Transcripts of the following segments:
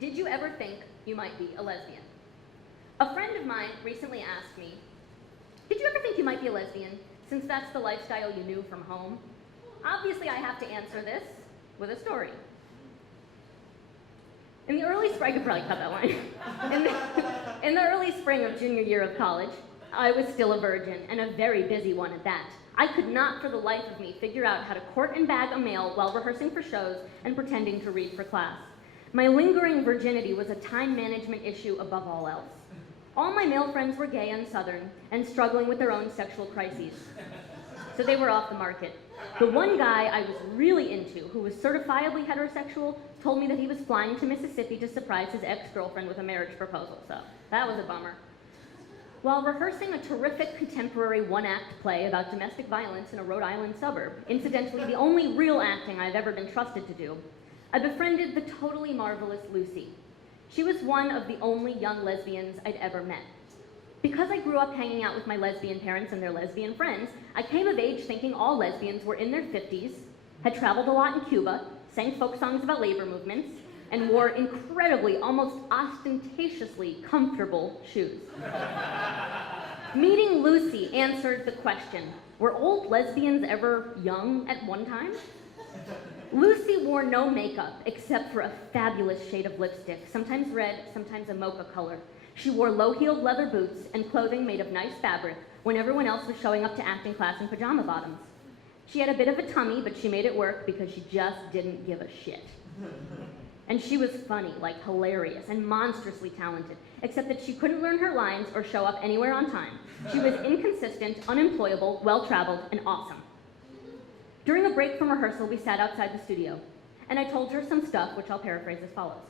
Did you ever think you might be a lesbian? A friend of mine recently asked me, did you ever think you might be a lesbian, since that's the lifestyle you knew from home? Obviously, I have to answer this with a story. In the early spring, I could probably cut that line. In the early spring of junior year of college, I was still a virgin, and a very busy one at that. I could not for the life of me figure out how to court and bag a male while rehearsing for shows and pretending to read for class. My lingering virginity was a time management issue above all else. All my male friends were gay and Southern, and struggling with their own sexual crises. So they were off the market. The one guy I was really into, who was certifiably heterosexual, told me that he was flying to Mississippi to surprise his ex-girlfriend with a marriage proposal, so that was a bummer. While rehearsing a terrific contemporary one-act play about domestic violence in a Rhode Island suburb, incidentally the only real acting I've ever been trusted to do, I befriended the totally marvelous Lucy. She was one of the only young lesbians I'd ever met. Because I grew up hanging out with my lesbian parents and their lesbian friends, I came of age thinking all lesbians were in their 50s, had traveled a lot in Cuba, sang folk songs about labor movements, and wore incredibly, almost ostentatiously comfortable shoes. Meeting Lucy answered the question, were old lesbians ever young at one time? Lucy wore no makeup except for a fabulous shade of lipstick, sometimes red, sometimes a mocha color. She wore low-heeled leather boots and clothing made of nice fabric when everyone else was showing up to acting class in pajama bottoms. She had a bit of a tummy, but she made it work because she just didn't give a shit. And she was funny, like hilarious, and monstrously talented, except that she couldn't learn her lines or show up anywhere on time. She was inconsistent, unemployable, well-traveled, and awesome. During a break from rehearsal, we sat outside the studio, and I told her some stuff, which I'll paraphrase as follows.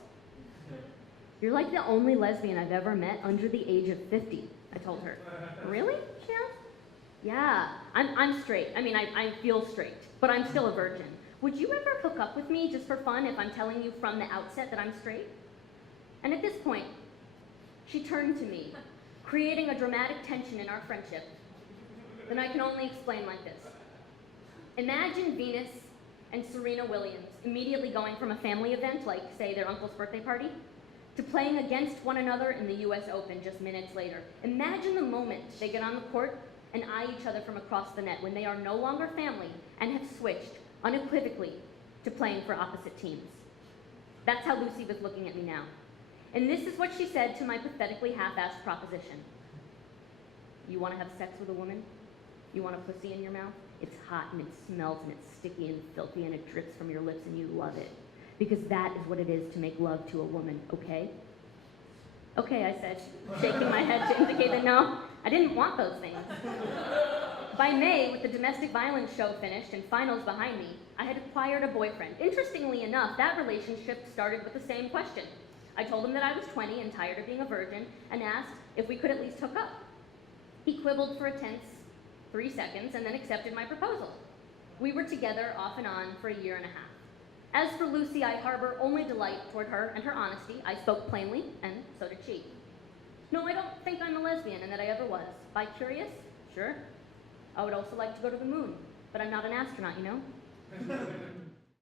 You're like the only lesbian I've ever met under the age of 50, I told her. Really? She asked. Yeah, I'm straight. I mean, I feel straight, but I'm still a virgin. Would you ever hook up with me just for fun if I'm telling you from the outset that I'm straight? And at this point, she turned to me, creating a dramatic tension in our friendship that I can only explain like this. Imagine Venus and Serena Williams immediately going from a family event, like, say, their uncle's birthday party, to playing against one another in the US Open just minutes later. Imagine the moment they get on the court and eye each other from across the net when they are no longer family and have switched unequivocally to playing for opposite teams. That's how Lucy was looking at me now. And this is what she said to my pathetically half-assed proposition. You want to have sex with a woman? You want a pussy in your mouth? It's hot and it smells and it's sticky and filthy and it drips from your lips and you love it. Because that is what it is to make love to a woman, okay? Okay, I said, shaking my head to indicate that no, I didn't want those things. By May, with the domestic violence show finished and finals behind me, I had acquired a boyfriend. Interestingly enough, that relationship started with the same question. I told him that I was 20 and tired of being a virgin and asked if we could at least hook up. He quibbled for a tense 3 seconds and then accepted my proposal. We were together off and on for a year and a half. As for Lucy, I harbor only delight toward her and her honesty. I spoke plainly, and so did she. No, I don't think I'm a lesbian and that I ever was. Bi-curious? Sure. I would also like to go to the moon, but I'm not an astronaut, you know?